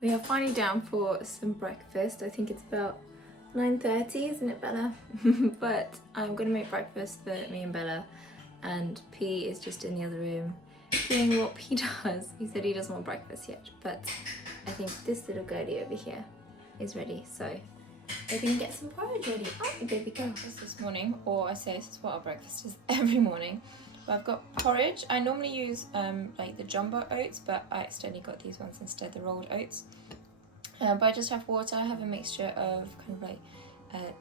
We are finally down for some breakfast. I think it's about 9:30, isn't it, Bella? But I'm gonna make breakfast for me and Bella, and P is just in the other room doing what P does. He said he doesn't want breakfast yet, but I think this little girlie over here is ready, so we're gonna get some porridge ready. Oh, baby girl. This morning, or I say this is what our breakfast is every morning. But I've got porridge. I normally use like the jumbo oats, but I accidentally got these ones instead, the rolled oats. But I just have water. I have a mixture of kind of like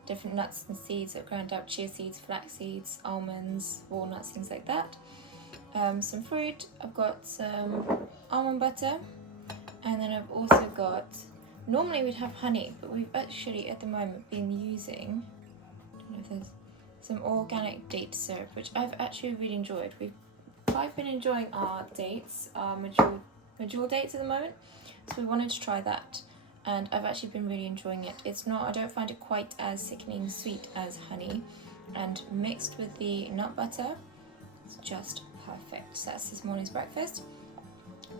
different nuts and seeds that ground up, chia seeds, flax seeds, almonds, walnuts, things like that. Some fruit. I've got some almond butter, and then I've also got, normally we'd have honey, but we've actually at the moment been using, I don't know if there's some organic date syrup, which I've actually really enjoyed. I've been enjoying our dates, our mature dates at the moment, so we wanted to try that, and I've actually been really enjoying it. It's not, I don't find it quite as sickening sweet as honey, and mixed with the nut butter, it's just perfect. So that's this morning's breakfast.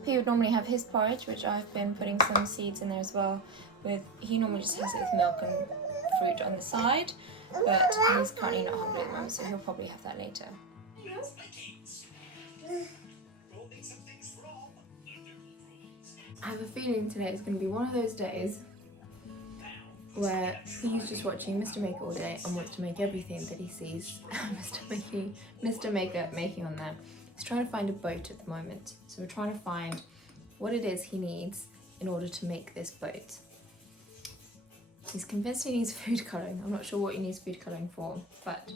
He would normally have his porridge, which I've been putting some seeds in there as well. He normally just has it with milk and fruit on the side, but he's currently not hungry at the moment, so he'll probably have that later. I have a feeling today is going to be one of those days where he's just watching Mr. Maker all day and wants to make everything that he sees Mr. Maker making on there. He's trying to find a boat at the moment, so we're trying to find what it is he needs in order to make this boat. He's convinced he needs food colouring. I'm not sure what he needs food colouring for, but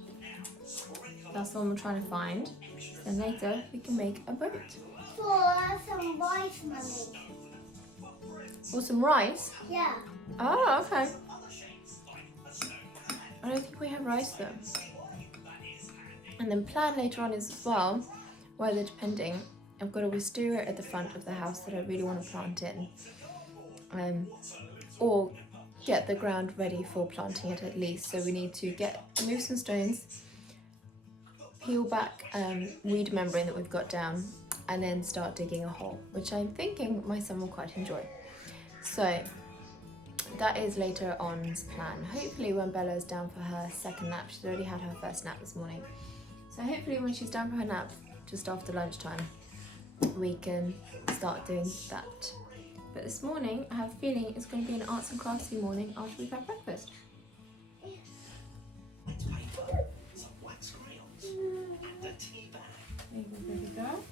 that's the one we're trying to find. And later we can make a boat. For some rice, Mummy. Or some rice? Yeah. Oh, okay. I don't think we have rice though. And then plan later on is as well, weather depending, I've got a wisteria at the front of the house that I really want to plant in. Or get the ground ready for planting it at least. So we need to move some stones, peel back weed membrane that we've got down, and then start digging a hole, which I'm thinking my son will quite enjoy. So that is later on's plan. Hopefully when Bella's down for her second nap, she's already had her first nap this morning. So hopefully when she's down for her nap, just after lunchtime, we can start doing that. But this morning, I have a feeling it's going to be an arts and craftsy morning after we've had breakfast. Baby girl.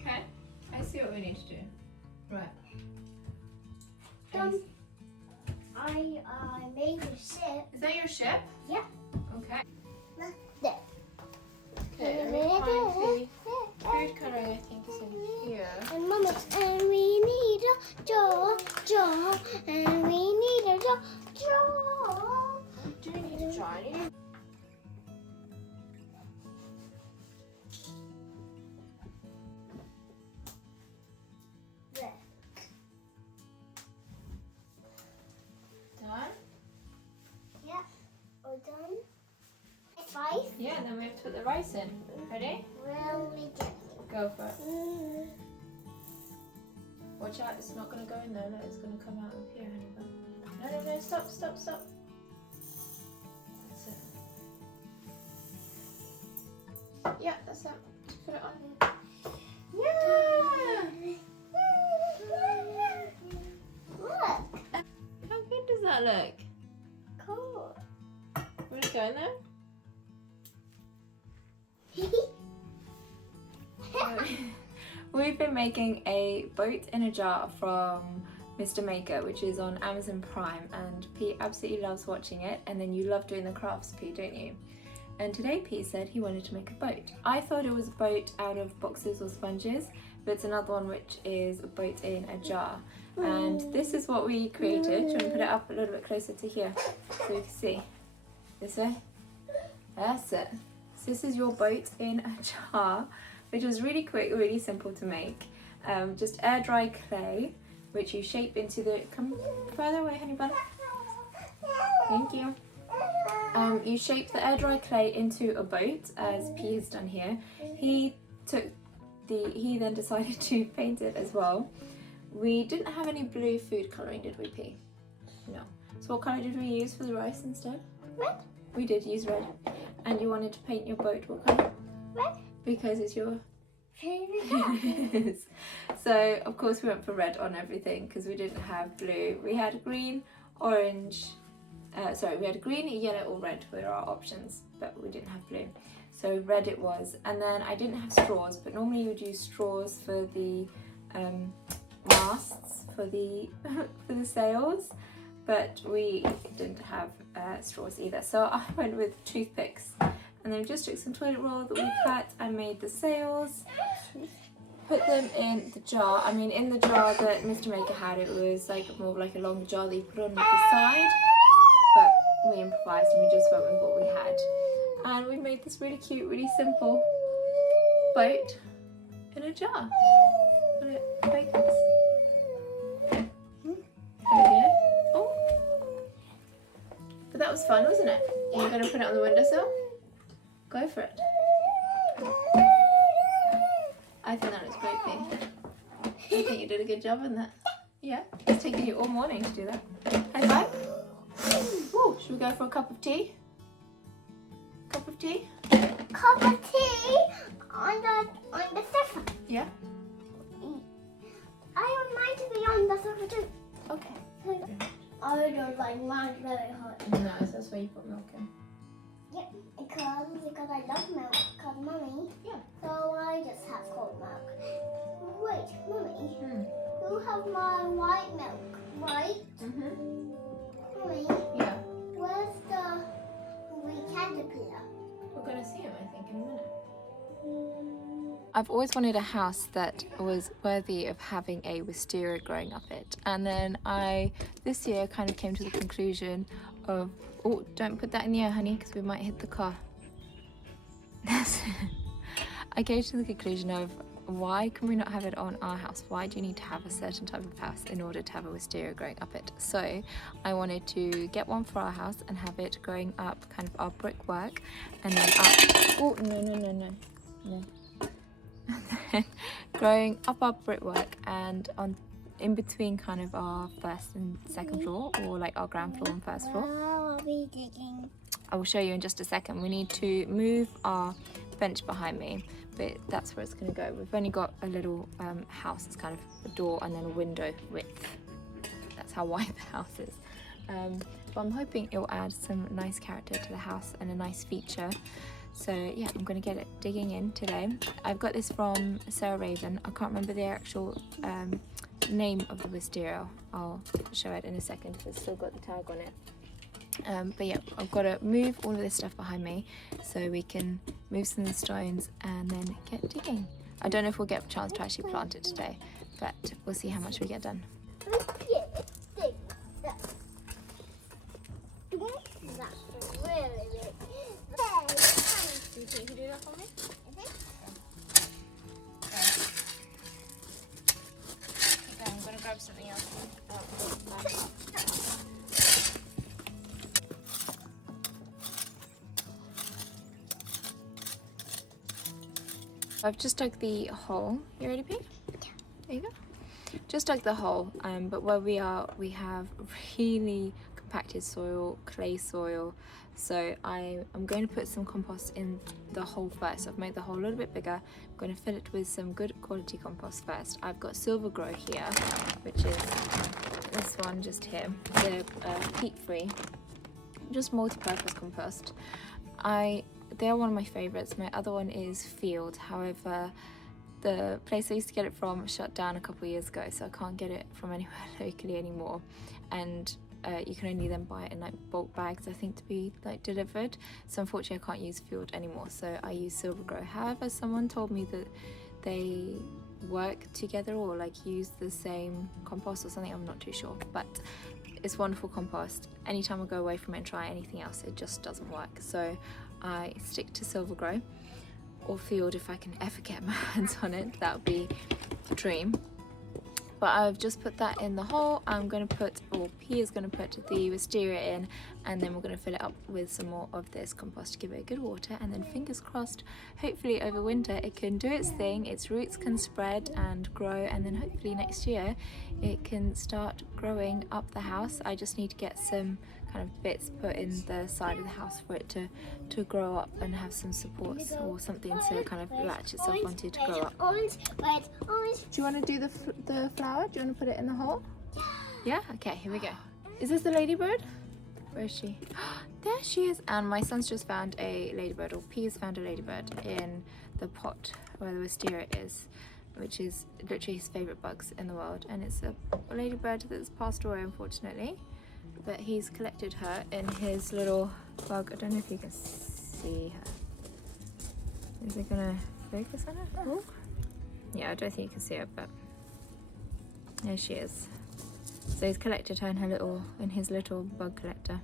Okay, I see what we need to do. Right. I made a ship. Is that your ship? Yeah. Okay. There. Okay, let me find the food colouring, I think, is in here. And Mama, and we need a jar, and we need a jar. Do we need a jar? There. Done? Yeah. All done. Rice. Yeah, then we have to put the rice in. Ready? Where will we get Go for it. it? Watch out, it's not going to go in there. No, it's going to come out of here, honey. No, stop. That's it. Yeah, that's it. Just put it on. Yeah! Look. How good does that look? Cool. Will it go in there? We've been making a boat in a jar from Mr. Maker, which is on Amazon Prime, and Pete absolutely loves watching it, and then you love doing the crafts, Pete, don't you? And today Pete said he wanted to make a boat. I thought it was a boat out of boxes or sponges, but it's another one which is a boat in a jar. And this is what we created. Do you want to put it up a little bit closer to here so you can see? This way? That's it. So this is your boat in a jar, which is really quick, really simple to make. Just air dry clay, which you shape into the, come further away, honey bun. Thank you. You shape the air dry clay into a boat, as P has done here. He took he then decided to paint it as well. We didn't have any blue food colouring, did we, P? No. So what colour did we use for the rice instead? Red. We did use red. And you wanted to paint your boat what colour? Red. Because it's your Favorite color. So of course we went for red on everything because we didn't have blue. We had green, orange, we had green, yellow or red were our options, but we didn't have blue. So red it was. And then I didn't have straws, but normally you would use straws for the masts, for the for the sails, but we didn't have straws either. So I went with toothpicks. And then we just took some toilet roll that we cut and made the sails, put them in the jar. I mean, in the jar that Mr. Maker had, it was like more of like a longer jar that you put on like the side, but we improvised and we just went with what we had. And we made this really cute, really simple boat in a jar. Put it like this. There we go. Oh. But that was fun, wasn't it? You're going to put it on the windowsill? Go for it. I think that was great, P. I think you did a good job on that. Yeah, it's taken you all morning to do that. High five. Ooh, should we go for a cup of tea? Cup of tea? Cup of tea on the sofa. Yeah? I would like to be on the sofa too. Okay. I don't like mine very hot. No, so that's why you put milk in. Yeah, because I love milk, because Mummy. Yeah. So I just have cold milk. Wait, Mummy, Hmm. you have my white milk, right? Mm-hmm. Mummy, Yeah. where's the wee caterpillar? We're going to see him, I think, in a minute. I've always wanted a house that was worthy of having a wisteria growing up it. And then this year kind of came to the conclusion of, oh, don't put that in the air, honey, because we might hit the car. I came to the conclusion of, why can we not have it on our house? Why do you need to have a certain type of house in order to have a wisteria growing up it? So I wanted to get one for our house and have it growing up kind of our brickwork, and then up, oh, no. And then growing up our brickwork and on in between kind of our first and second floor, or like our ground floor and first floor. Wow, I'll be digging. I will show you in just a second. We need to move our bench behind me, but that's where it's going to go. We've only got a little house. It's kind of a door and then a window width. That's how wide the house is. But I'm hoping it will add some nice character to the house and a nice feature. So yeah, I'm going to get it digging in today. I've got this from Sarah Raven. I can't remember the actual name of the wisteria. I'll show it in a second because it's still got the tag on it. But yeah, I've got to move all of this stuff behind me so we can move some of the stones and then get digging. I don't know if we'll get a chance to actually plant it today, but we'll see how much we get done. That's really big. Can you do that for me? Okay, I'm going to grab something else. I've just dug the hole. You ready, Pete? Yeah. There you go. Just dug the hole, but where we are, we have really compacted soil, clay soil. So I'm going to put some compost in the hole first. I've made the hole a little bit bigger. I'm going to fill it with some good quality compost first. I've got Silver Grow here, which is this one just here. They're peat-free, just multi-purpose compost. They're one of my favourites. My other one is Field. However, the place I used to get it from shut down a couple of years ago, so I can't get it from anywhere locally anymore. And you can only then buy it in like bulk bags, I think, to be like delivered. So unfortunately I can't use Field anymore, so I use Silver Grow. However, someone told me that they work together or like use the same compost or something. I'm not too sure, but it's wonderful compost. Anytime I go away from it and try anything else, it just doesn't work. So I stick to Silver Grow or Field if I can ever get my hands on it. That would be a dream. But I've just put that in the hole. I'm going to put, or P is going to put the wisteria in, and then we're going to fill it up with some more of this compost to give it a good water, and then fingers crossed, hopefully over winter it can do its thing, its roots can spread and grow, and then hopefully next year it can start growing up the house. I just need to get some kind of bits put in the side of the house for it to grow up and have some supports or something to kind of latch itself onto to grow up. Orange, red, orange. Do you want to do the flower? Do you want to put it in the hole? Yeah? Okay, here we go. Is this the ladybird? Where is she? There she is. And my son's just found a ladybird, or P has found a ladybird in the pot where the wisteria is, which is literally his favourite bugs in the world. And it's a ladybird that's passed away, unfortunately. But he's collected her in his little bug. I don't know if you can see her. Is it gonna focus on her? Ooh. Yeah, I don't think you can see her, but there she is. So he's collected her in his little bug collector,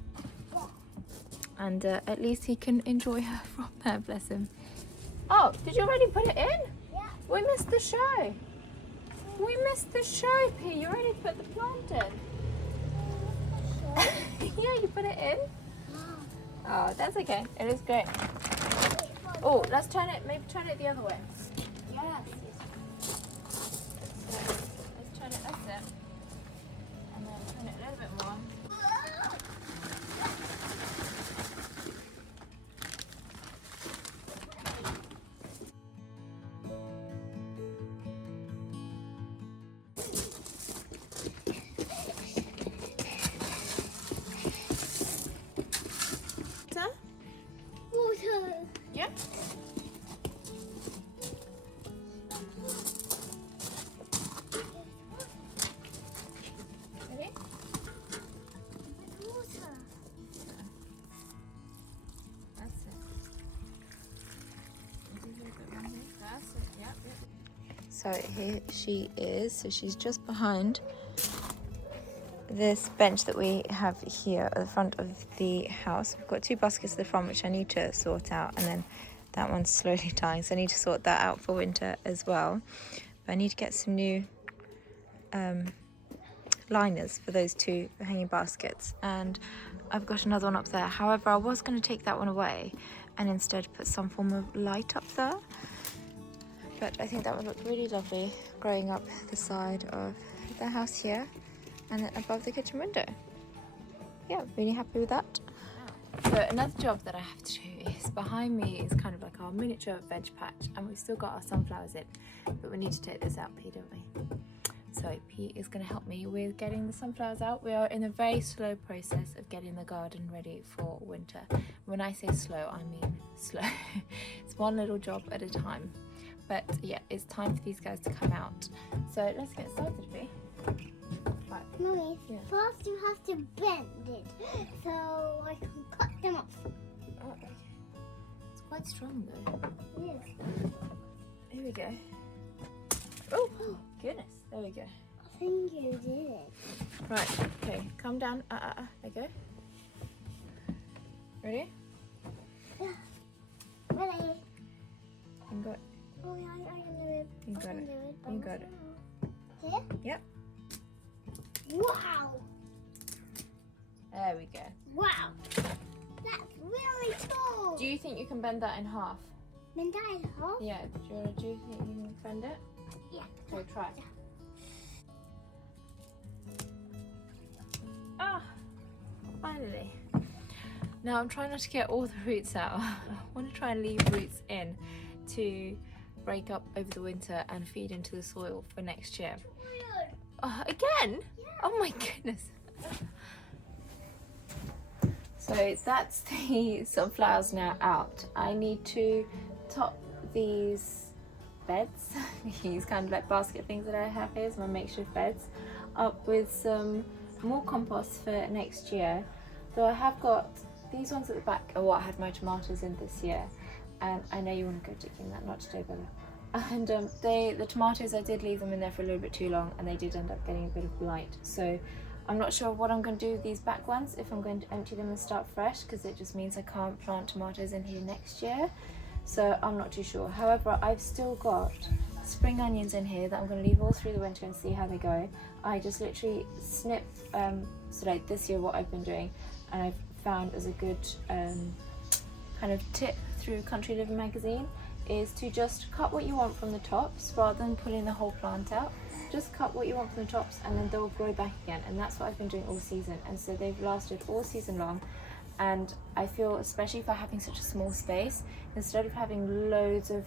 and at least he can enjoy her from there. Bless him. Oh, did you already put it in? Yeah. We missed the show. We missed the show, P. You already put the plant in. Yeah, you put it in. Oh, that's okay. It is great. Oh, let's turn it. Maybe turn it the other way. Yes. Let's turn it. That's it. And then turn it a little bit more. Water. Yeah. Ready? Water. That's it. That's it. Yep. So here she is. So she's just behind this bench that we have here at the front of the house. We've got two baskets at the front which I need to sort out, and then that one's slowly dying, so I need to sort that out for winter as well. But I need to get some new liners for those two hanging baskets, and I've got another one up there. However, I was going to take that one away and instead put some form of light up there, but I think that would look really lovely growing up the side of the house here and then above the kitchen window. Yeah, really happy with that. So another job that I have to do is behind me is kind of like our miniature veg patch, and we've still got our sunflowers in, but we need to take this out, P, don't we? So P is going to help me with getting the sunflowers out. We are in a very slow process of getting the garden ready for winter. When I say slow, I mean slow. It's one little job at a time. But yeah, it's time for these guys to come out. So let's get started, P. Right. Mummy, Yeah. first you have to bend it so I can cut them off. Oh, okay. It's quite strong though. Yes. Here we go. Oh, goodness. There we go. I think you did it. Right, okay, calm down. There you go. Ready? Ready? You got it. Oh yeah, I can do it. You I got can it. do it. You got it. Here? Yep. Wow! There we go. Wow! That's really tall. Do you think you can bend that in half? Bend that in half? Yeah. Do you think you can bend it? Yeah. Okay, try. Ah, finally. Now I'm trying not to get all the roots out. I want to try and leave roots in to break up over the winter and feed into the soil for next year. Again? Yeah. Oh my goodness. So that's the sunflowers now out. I need to top these beds, these kind of like basket things that I have here, my makeshift beds, up with some more compost for next year. So I have got these ones at the back are what I had my tomatoes in this year, and I know you want to go digging that, not today, Bella. And the tomatoes, I did leave them in there for a little bit too long, and they did end up getting a bit of blight. So I'm not sure what I'm going to do with these back ones, if I'm going to empty them and start fresh, because it just means I can't plant tomatoes in here next year. So I'm not too sure. However, I've still got spring onions in here that I'm going to leave all through the winter and see how they go. I just literally snipped, so like this year what I've been doing, and I've found as a good kind of tip through Country Living magazine is to just cut what you want from the tops rather than pulling the whole plant out. Just cut what you want from the tops and then they'll grow back again, and that's what I've been doing all season, and so they've lasted all season long. And I feel, especially for having such a small space, instead of having loads of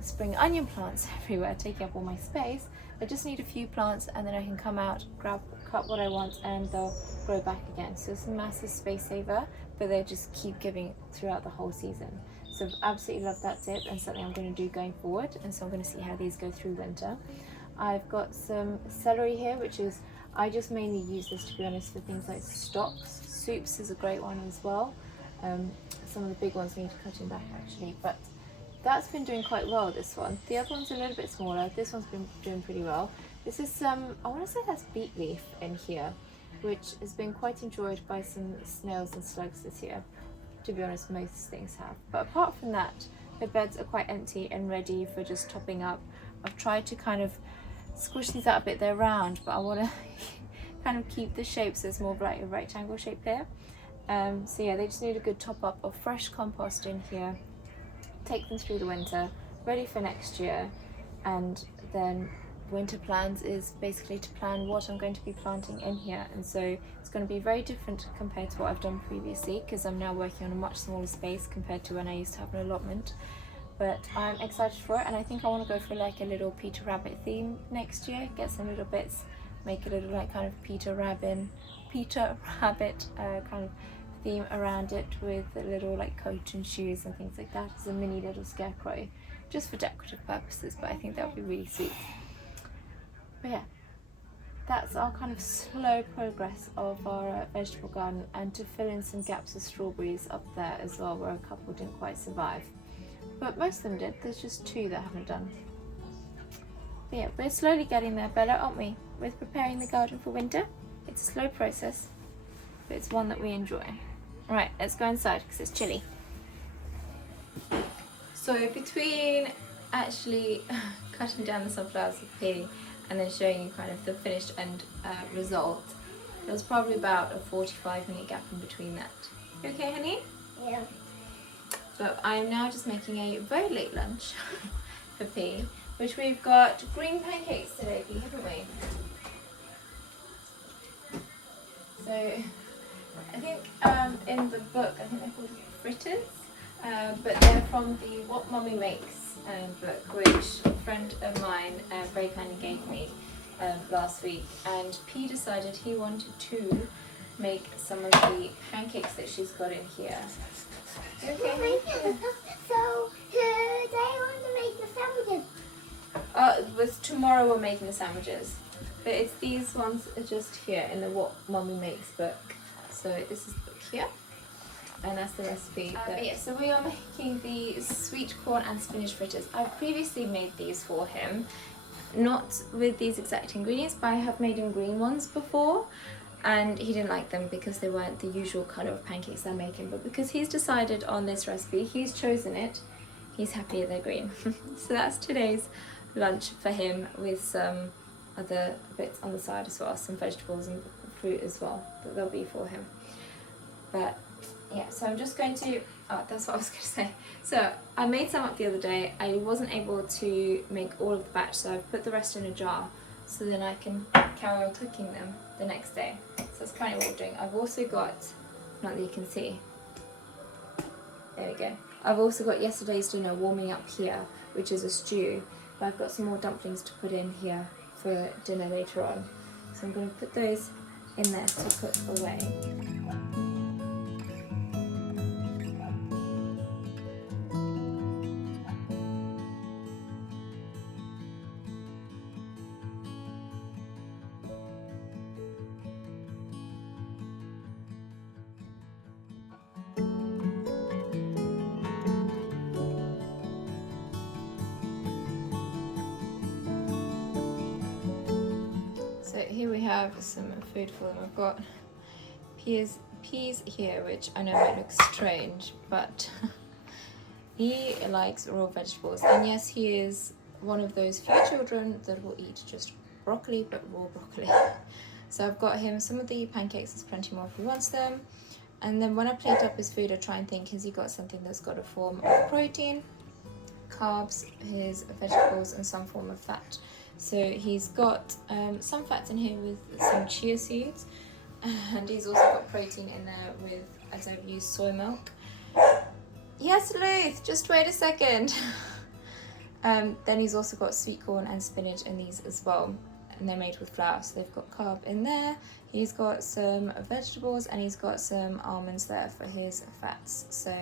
spring onion plants everywhere taking up all my space, I just need a few plants and then I can come out, cut what I want, and they'll grow back again. So it's a massive space saver, but they just keep giving throughout the whole season. So I've absolutely loved that tip and something I'm going to do going forward, and so I'm going to see how these go through winter. I've got some celery here, which is, I just mainly use this, to be honest, for things like stocks. Soups is a great one as well. Some of the big ones need cutting back actually, but that's been doing quite well, this one. The other one's a little bit smaller. This one's been doing pretty well. This is some, I want to say that's beet leaf in here, which has been quite enjoyed by some snails and slugs this year. To be honest, most things have. But apart from that, the beds are quite empty and ready for just topping up. I've tried to kind of squish these out a bit, they're round, but I want to kind of keep the shape so it's more of like a rectangle shape here. So yeah, they just need a good top up of fresh compost in here. Take them through the winter, ready for next year, and then winter plans is basically to plan what I'm going to be planting in here, and so it's going to be very different compared to what I've done previously, because I'm now working on a much smaller space compared to when I used to have an allotment. But I'm excited for it, and I think I want to go for like a little Peter Rabbit theme next year, get some little bits, make a little like kind of Peter Rabbit kind of theme around it, with a little like coat and shoes and things like that, as a mini little scarecrow, just for decorative purposes, but I think that would be really sweet. But yeah, that's our kind of slow progress of our vegetable garden, and to fill in some gaps of strawberries up there as well, where a couple didn't quite survive, but most of them did. There's just 2 that haven't done. But yeah, we're slowly getting there, Bella, aren't we, with preparing the garden for winter? It's a slow process, but it's one that we enjoy. Right, let's go inside because it's chilly. So between actually cutting down the sunflowers with P and then showing you kind of the finished end result, there's probably about a 45-minute gap in between that. You okay, honey? Yeah. So I'm now just making a very late lunch for P, which we've got green pancakes today, P, haven't we? So I think in the book, I think they're called fritters, but they're from the What Mummy Makes book, which a friend of mine very kindly gave me last week, and P decided he wanted to make some of the pancakes that she's got in here. Okay. So today I want to make the sandwiches. With tomorrow we're making the sandwiches, but it's these ones are just here in the What Mummy Makes book. So this is the book here, and that's the recipe. Yeah, so we are making the sweet corn and spinach fritters. I've previously made these for him, not with these exact ingredients, but I have made him green ones before, and he didn't like them because they weren't the usual colour of pancakes I'm making. But because he's decided on this recipe, he's chosen it, he's happy that they're green. So that's today's lunch for him, with some other bits on the side as well, some vegetables and fruit as well that they'll be for him. But yeah, so I'm just going to, that's what I was going to say. So I made some up the other day. I wasn't able to make all of the batch, so I've put the rest in a jar, so then I can carry on cooking them the next day. So that's currently what we're doing. I've also got, not that you can see, there we go. I've also got yesterday's dinner warming up here, which is a stew, but I've got some more dumplings to put in here for dinner later on. So I'm going to put those in there to cook away. So here we have some food for them. I've got peas here, which I know might look strange, but he likes raw vegetables. And yes, he is one of those few children that will eat just broccoli, but raw broccoli. So I've got him some of the pancakes, there's plenty more if he wants them. And then when I plate up his food, I try and think, has he got something that's got a form of protein, carbs, his vegetables, and some form of fat. So he's got some fats in here with some chia seeds, and he's also got protein in there with, as I've used soy milk. Yes, Luth, just wait a second. Then he's also got sweet corn and spinach in these as well, and they're made with flour, so they've got carb in there. He's got some vegetables and he's got some almonds there for his fats. So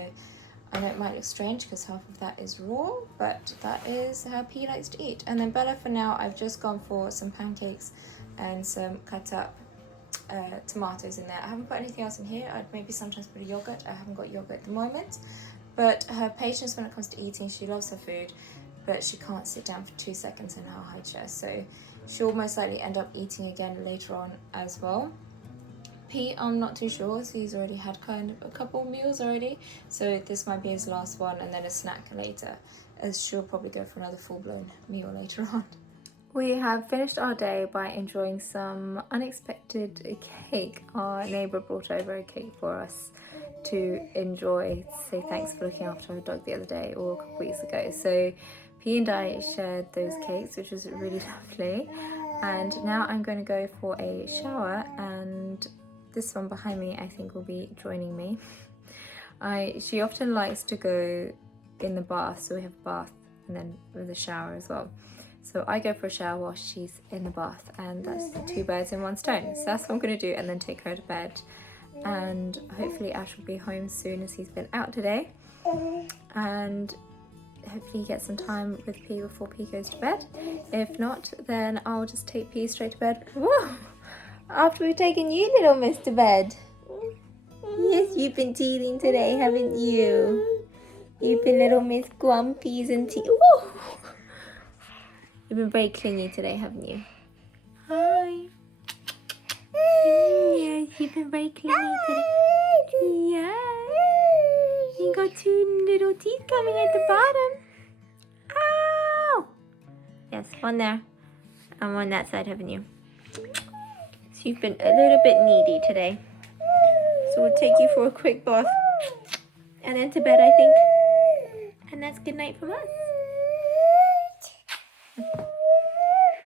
I know it might look strange because half of that is raw, but that is how P likes to eat. And then Bella, for now, I've just gone for some pancakes and some cut up tomatoes in there. I haven't put anything else in here. I'd maybe sometimes put a yogurt. I haven't got yogurt at the moment. But her patience when it comes to eating, she loves her food, but she can't sit down for 2 seconds in her high chair. So she'll most likely end up eating again later on as well. Pete, I'm not too sure, so he's already had kind of a couple meals already, so this might be his last one, and then a snack later, as she'll probably go for another full-blown meal later on. We have finished our day by enjoying some unexpected cake. Our neighbour brought over a cake for us to enjoy, to say thanks for looking after our dog the other day, or a couple weeks ago. So P and I shared those cakes, which was really lovely. And now I'm going to go for a shower, and this one behind me I think will be joining me. She often likes to go in the bath, so we have a bath and then with a shower as well. So I go for a shower while she's in the bath, and that's 2 birds in 1 stone. So that's what I'm going to do, and then take her to bed. And hopefully Ash will be home soon, as he's been out today. And hopefully get some time with P before P goes to bed. If not, then I'll just take P straight to bed. Whoa! After we've taken you, little miss, to bed. Yes, you've been teething today, haven't you? You've been little Miss Grumpies and Whoa! You've been very clingy today, haven't you? Hi. Yes, you've been very clingy today. Yeah. You got 2 little teeth coming at the bottom. Ow! Yes, one there. And one that side, haven't you? So you've been a little bit needy today. So we'll take you for a quick bath. And then to bed, I think. And that's good night from us.